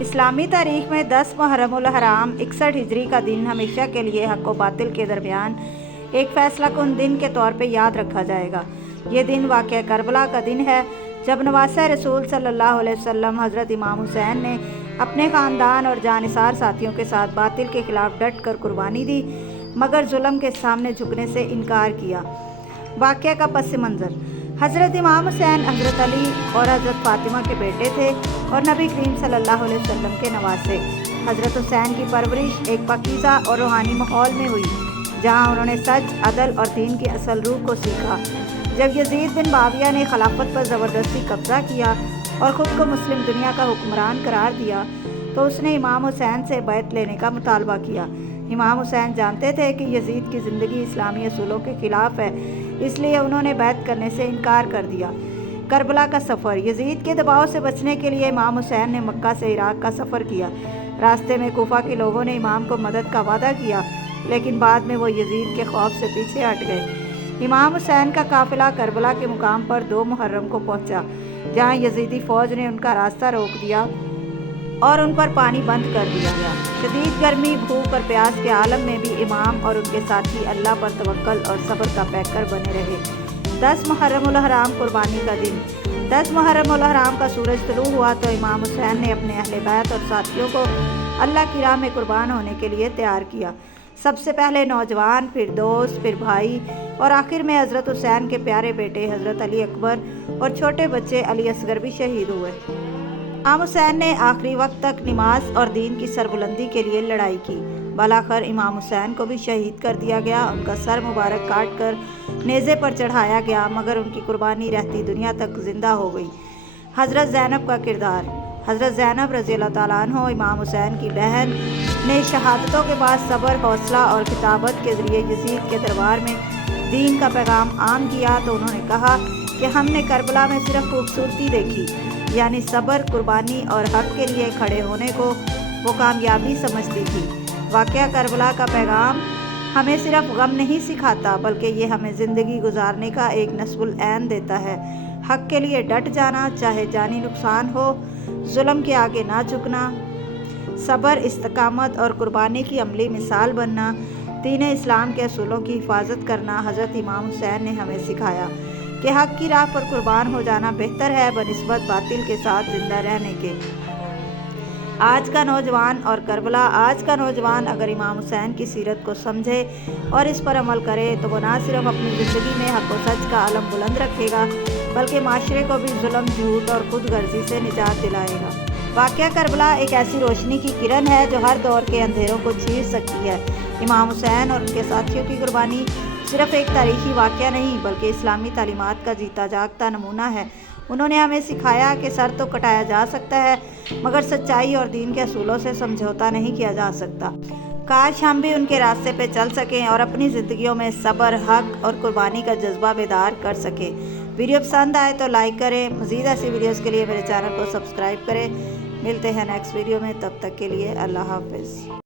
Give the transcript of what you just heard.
اسلامی تاریخ میں 10 محرم الحرام 61 ہجری کا دن ہمیشہ کے لیے حق و باطل کے درمیان ایک فیصلہ کن دن کے طور پہ یاد رکھا جائے گا۔ یہ دن واقعہ کربلا کا دن ہے، جب نواسۂ رسول صلی اللہ علیہ وسلم حضرت امام حسین نے اپنے خاندان اور جانثار ساتھیوں کے ساتھ باطل کے خلاف ڈٹ کر قربانی دی، مگر ظلم کے سامنے جھکنے سے انکار کیا۔ واقعہ کا پس منظر: حضرت امام حسین حضرت علی اور حضرت فاطمہ کے بیٹے تھے اور نبی کریم صلی اللہ علیہ وسلم کے نواسے۔ حضرت حسین کی پرورش ایک پاکیزہ اور روحانی ماحول میں ہوئی، جہاں انہوں نے سچ، عدل اور دین کی اصل روح کو سیکھا۔ جب یزید بن معاویہ نے خلافت پر زبردستی قبضہ کیا اور خود کو مسلم دنیا کا حکمران قرار دیا، تو اس نے امام حسین سے بیعت لینے کا مطالبہ کیا۔ امام حسین جانتے تھے کہ یزید کی زندگی اسلامی اصولوں کے خلاف ہے، اس لیے انہوں نے بیعت کرنے سے انکار کر دیا۔ کربلا کا سفر: یزید کے دباؤ سے بچنے کے لیے امام حسین نے مکہ سے عراق کا سفر کیا۔ راستے میں کوفہ کے لوگوں نے امام کو مدد کا وعدہ کیا، لیکن بعد میں وہ یزید کے خوف سے پیچھے ہٹ گئے۔ امام حسین کا قافلہ کربلا کے مقام پر 2 محرم کو پہنچا، جہاں یزیدی فوج نے ان کا راستہ روک دیا اور ان پر پانی بند کر دیا گیا۔ شدید گرمی، بھوک اور پیاس کے عالم میں بھی امام اور ان کے ساتھی اللہ پر توکل اور صبر کا پیکر بنے رہے۔ 10 محرم الحرام قربانی کا دن: 10 محرم الحرام کا سورج طلوع ہوا تو امام حسین نے اپنے اہل بیت اور ساتھیوں کو اللہ کی راہ میں قربان ہونے کے لیے تیار کیا۔ سب سے پہلے نوجوان، پھر دوست، پھر بھائی اور آخر میں حضرت حسین کے پیارے بیٹے حضرت علی اکبر اور چھوٹے بچے علی اصغر بھی شہید ہوئے۔ امام حسین نے آخری وقت تک نماز اور دین کی سربلندی کے لیے لڑائی کی۔ بالآخر امام حسین کو بھی شہید کر دیا گیا۔ ان کا سر مبارک کاٹ کر نیزے پر چڑھایا گیا، مگر ان کی قربانی رہتی دنیا تک زندہ ہو گئی۔ حضرت زینب کا کردار: حضرت زینب رضی اللہ تعالیٰ عنہ امام حسین کی بہن نے شہادتوں کے بعد صبر، حوصلہ اور کتابت کے ذریعے یزید کے دربار میں دین کا پیغام عام کیا تو انہوں نے کہا کہ ہم نے کربلا میں صرف خوبصورتی دیکھی، یعنی صبر، قربانی اور حق کے لیے کھڑے ہونے کو وہ کامیابی سمجھتی تھی۔ واقعہ کربلا کا پیغام ہمیں صرف غم نہیں سکھاتا، بلکہ یہ ہمیں زندگی گزارنے کا ایک نصب العین دیتا ہے۔ حق کے لیے ڈٹ جانا، چاہے جانی نقصان ہو، ظلم کے آگے نہ جھکنا، صبر، استقامت اور قربانی کی عملی مثال بننا، دین اسلام کے اصولوں کی حفاظت کرنا۔ حضرت امام حسین نے ہمیں سکھایا کہ حق کی راہ پر قربان ہو جانا بہتر ہے بنسبت باطل کے ساتھ زندہ رہنے کے۔ آج کا نوجوان اور کربلا: آج کا نوجوان اگر امام حسین کی سیرت کو سمجھے اور اس پر عمل کرے تو وہ نہ صرف اپنی زندگی میں حق و سچ کا علم بلند رکھے گا، بلکہ معاشرے کو بھی ظلم، جھوٹ اور خود غرضی سے نجات دلائے گا۔ واقعہ کربلا ایک ایسی روشنی کی کرن ہے جو ہر دور کے اندھیروں کو چیر سکتی ہے۔ امام حسین اور ان کے ساتھیوں کی قربانی صرف ایک تاریخی واقعہ نہیں، بلکہ اسلامی تعلیمات کا جیتا جاگتا نمونہ ہے۔ انہوں نے ہمیں سکھایا کہ سر تو کٹایا جا سکتا ہے، مگر سچائی اور دین کے اصولوں سے سمجھوتا نہیں کیا جا سکتا۔ کاش ہم بھی ان کے راستے پہ چل سکیں اور اپنی زندگیوں میں صبر، حق اور قربانی کا جذبہ بیدار کر سکیں۔ ویڈیو پسند آئے تو لائک کریں۔ مزید ایسی ویڈیوز کے لیے میرے چینل کو سبسکرائب کریں۔ ملتے ہیں نیکسٹ ویڈیو میں، تب تک کے لیے اللہ حافظ۔